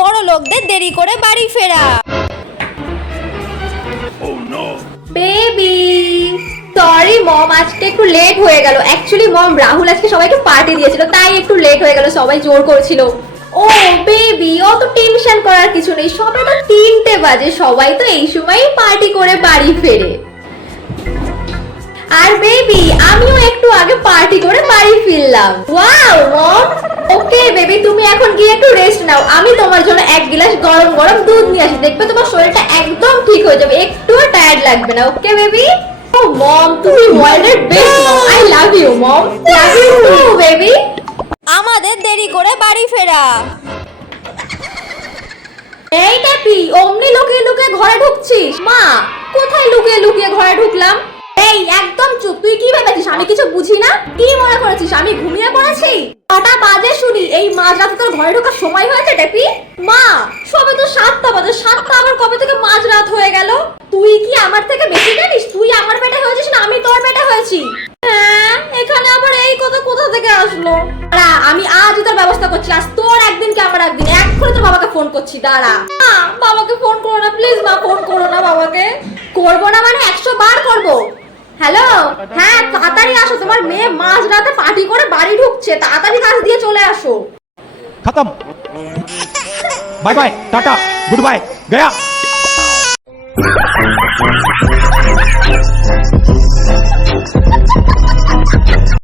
বড় লোকদের দেরি করে বাড়ি ফেরা। বেবি সরি মম, আজকে একটু লেট হয়ে গেল। অ্যাকচুয়ালি মম, রাহুল আজকে সবাইকে পার্টি দিয়েছিল, তাই একটু লেট হয়ে গেল। সবাই জোর করছিল। ও বেবি, অত টেনশন করার কিছু নেই। সবাই তো 3টে বাজে, সবাই তো এই সময়ই পার্টি করে বাড়ি ফেরে। আর বেবি, আমিও একটু আগে পার্টি করে বাড়ি ফিরলাম। ওয়াও মম। ওকে বেবি, তুমি এখন গিয়ে একটু রেস্ট নাও। আমি তোমার জন্য 1 গ্লাস গরম গরম দুধ নিয়ে আসি। দেখবে তোমার শরীরটা একদম ঠিক হয়ে যাবে, একটুও টায়ার্ড লাগবে না। Okay baby? ও মম, তুমি ওয়ার্ল্ডের best mom. I love you mom. Love you too baby. আমাদের দেরি করে বাড়ি ফেরা। এই টাপি, অমনি লুকিয়ে লুকিয়ে ঘরে ঢুকছিস? মা, কোথায় লুকিয়ে লুকিয়ে ঘরে ঢুকলাম? এই একদম চুপ। তুই কি ভেবেছিস আমি কিছু বুঝি না? কি মনে করেছিস আমি ঘুমিয়ে পড়েছি? 6টা বাজে শুনি, এই মাঝরাতে তোর ঘরে ঢোকার সময় হয়েছে টাপি? মা, সবে তো 7টা বাজে। 7টা আবার কবে থেকে মাঝরাত হয়ে গেল? তুই কি আমার থেকে বেশি জানিস? তুই আমার পেটে হয়েছিস না আমি তোর পেটে হয়েছি? হ্যাঁ, এখানে আবার এই কথা কোথা থেকে আসলো? দাঁড়া, আমি আজই তোর ব্যবস্থা করছি। আজ তোর একদিন কি আমার একদিন। এক্ষুনি তোর বাবাকে ফোন করছি, দাঁড়া। বাবাকে ফোন করো না প্লিজ মা, ফোন করো না বাবাকে। করবো না মানে 100 বার করবো। হ্যালো, হ্যাঁ তাড়াতাড়ি আসো, তোমার মেয়ে মাঝরাতে পার্টি করে বাড়ি ঢুকছে। তাড়াতাড়ি কাজ দিয়ে চলে আসো। खत्म। Bye bye, tata, good bye, गया।